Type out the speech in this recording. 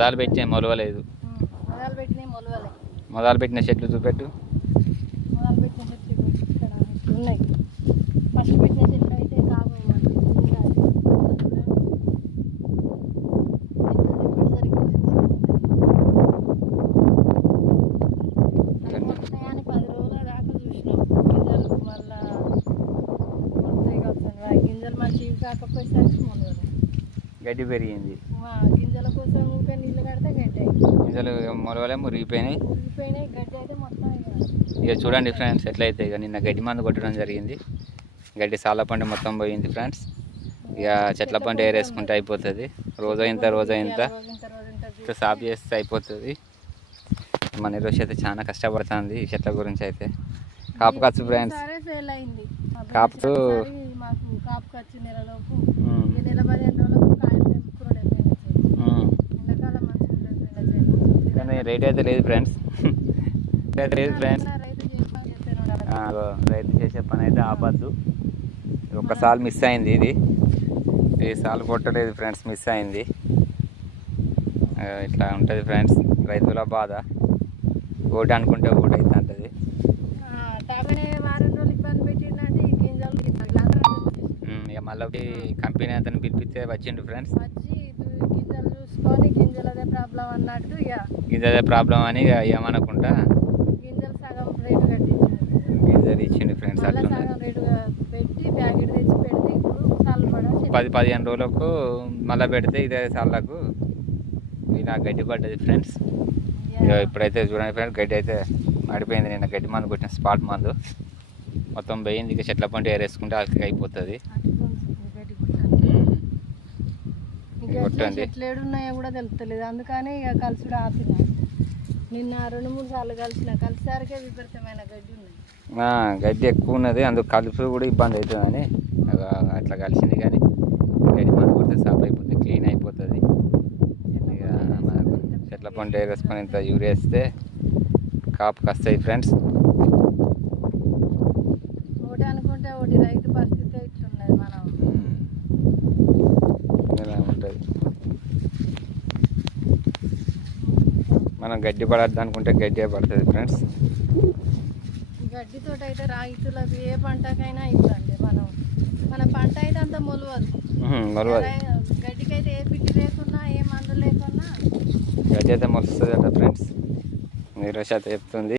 మొదలు పెట్టిన మొలవలేదు. మొదలు పెట్టిన చెట్లు చూపెట్టు. మొదలు పెట్టిన చెట్లు ఇక్కడ ఉన్నాయి. ఫస్ట్ పెట్టిన చెట్లు అయితే కాదు వస్తాయని 10 రోజుల దాకా చూసినాం. గింజలు మళ్ళా వస్తాయి కావచ్చు. గింజలు మంచివి కాకపోయేసరికి మొలవదు. గడ్డి పెరిగింది. గింజల కోసం ఊరికే నీళ్ళు కడితే గడ్డి గింజలు మొలవలే మురిగిపోయినాయి. గడ్డి అయితే మొత్తం ఇక చూడండి ఫ్రెండ్స్ ఎట్లయితే. ఇక నిన్న గడ్డి మందు కొట్టడం జరిగింది. గడ్డి సాల పండు మొత్తం పోయింది ఫ్రెండ్స్. ఇక చెట్ల పండు ఏరేసుకుంటే అయిపోతుంది. రోజు ఇంత సాఫ్ చేస్తే అయిపోతుంది. మన ఈరోజు అయితే చాలా కష్టపడుతుంది ఈ చెట్ల గురించి అయితే. కాపు ఖర్చు ఫ్రెండ్స్, కాపు కాపు ఖర్చు నెలలోపు నెల 15 రోజులకు కాయలు తెంపుకున్నాడు. ఎండాకాలం మంచిగా కానీ రేట్ అయితే లేదు ఫ్రెండ్స్. రైతు చేసే పని అయితే ఆపద్దు. ఒక్కసారి మిస్ అయింది. ఈ సార్లు కొట్టలేదు ఫ్రెండ్స్, మిస్ అయింది. ఇట్లా ఉంటుంది ఫ్రెండ్స్ రైతుల బాధ. ఓటు అనుకుంటే ఓటు అయితే ఉంటుంది. ఇక మళ్ళీ కంపెనీ అంతా పిలిపిస్తే వచ్చిండు ఫ్రెండ్స్. గింజలు చూసుకొని గింజలదే ప్రాబ్లం అన్నట్టు గింజలదే ప్రాబ్లం అని ఏమనుకుంటా గింజలు సగం రేటు కట్టించిండు. గింజలు ఇచ్చిండు ఫ్రెండ్స్. అట్లా సగం రేటు పెట్టి ప్యాకెట్ తెచ్చి పెడితే ఇప్పుడు సాలు పడ 10-15 రోజులకు మళ్ళీ పెడితే ఇదే సార్లకు నాకు గడ్డి పడ్డది ఫ్రెండ్స్. ఇప్పుడైతే చూడండి ఫ్రెండ్స్, గడ్డి అయితే పడిపోయింది. నిన్న గడ్డి మందు కొట్టిన స్పాట్ మందు మొత్తం పోయింది. ఇక చెట్ల పంట ఏరేసుకుంటే అలకి అయిపోతుంది. కొట్టండి. చెట్లు ఏడున్నాయో కూడా తెలుస్తలేదు. అందుకని ఇక కలుసుడు ఆపిన. నిన్న 2-3 సార్లు కలిసేసరికి విపరీతమైన గడ్డి ఉన్నది. గడ్డి ఎక్కువ ఉన్నది. అందుకు కలుపు కూడా ఇబ్బంది అవుతుందని అట్లా కలిసింది. కానీ గడ్డి మందు కొడితే సాఫ్ అయిపోతుంది, క్లీన్ అయిపోతుంది. ఇక మనకు చెట్ల పంట వేసుకొని ఇంత యూరియా వేస్తే కాపుకి వస్తాయి ఫ్రెండ్స్. ఒకటి అనుకుంటే ఒకటి రైతు పరిస్థితి ఇట్లున్నది. మనం ఇలా ఉంటుంది. మనం గడ్డి పడద్దు అనుకుంటే గడ్డి పడుతుంది ఫ్రెండ్స్. గడ్డితో అయితే రైతులకు ఏ పంటకైనా ఇబ్బంది. మన పంట అయితే అంత మొలవదు. గడ్డికైతే ఏ పిట్టి లేకున్నా ఏ మందు లేకున్నా గడ్డి అయితే మొలుస్తుంది అట ఫ్రెండ్స్. నీరు చెప్తుంది.